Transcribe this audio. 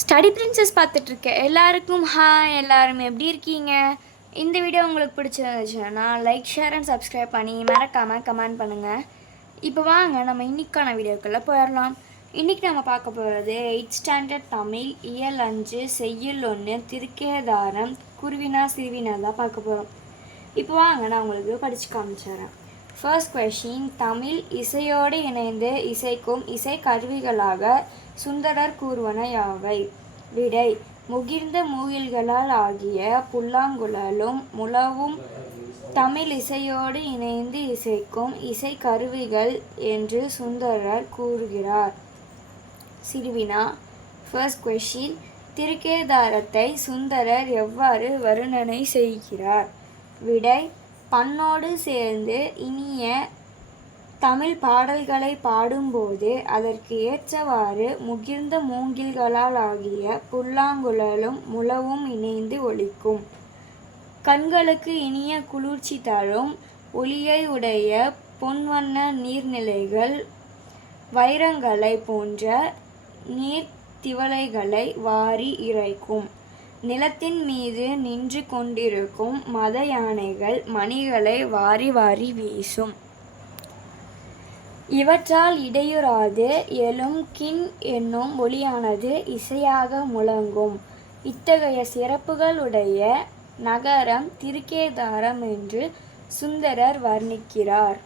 Study princess பார்த்துட்ருக்கேன் எல்லாருக்கும் hi. எல்லாரும் எப்படி இருக்கீங்க? இந்த வீடியோ உங்களுக்கு பிடிச்சிருந்துச்சுன்னா லைக், ஷேர் அண்ட் சப்ஸ்கிரைப் பண்ணி மறக்காமல் கமெண்ட் பண்ணுங்கள். இப்போ வாங்க நம்ம இன்றைக்கான வீடியோக்குள்ளே போயிடலாம். இன்றைக்கி நம்ம பார்க்க போகிறது 8th ஸ்டாண்டர்ட் தமிழ் இயல் 5 செய்யுள் 1 திருக்கேதாரம் குருவினா சிறுவினா தான் பார்க்க போகிறோம். இப்போ வாங்க நான் உங்களுக்கு படித்து காமிச்சிடுறேன். ஃபர்ஸ்ட் கொஷின், தமிழ் இசையோடு இணைந்து இசைக்கும் இசை கருவிகளாக சுந்தரர் கூறுவன யாவை? விடை, முகிர்ந்த மூங்கில்களால் ஆகிய புல்லாங்குழலும் முழவும் தமிழ் இசையோடு இணைந்து இசைக்கும் இசை கருவிகள் என்று சுந்தரர் கூறுகிறார். சிறுவினா. ஃபர்ஸ்ட் கொஷின், திருக்கேதாரத்தை சுந்தரர் எவ்வாறு வர்ணனை செய்கிறார்? விடை, பண்ணோடு சேர்ந்து இனிய தமிழ் பாடல்களை பாடும்போது அதற்கு ஏற்றவாறு முகிர்ந்த மூங்கில்களால் ஆகிய புல்லாங்குழலும் முழவும் இணைந்து ஒலிக்கும். கண்களுக்கு இனிய குளிர்ச்சி தரும் ஒளியை உடைய பொன்வண்ண நீர்நிலைகள் வைரங்களை போன்ற நீர்த்திவலைகளை வாரி இறைக்கும். நிலத்தின் மீது நின்று கொண்டிருக்கும் மத யானைகள் மணிகளை வாரி வாரி வீசும். இவற்றால் இடையுறாது எழும் கின் என்னும் ஒலியானது இசையாக முழங்கும். இத்தகைய சிறப்புகளுடைய நகரம் திருக்கேதாரம் என்று சுந்தரர் வர்ணிக்கிறார்.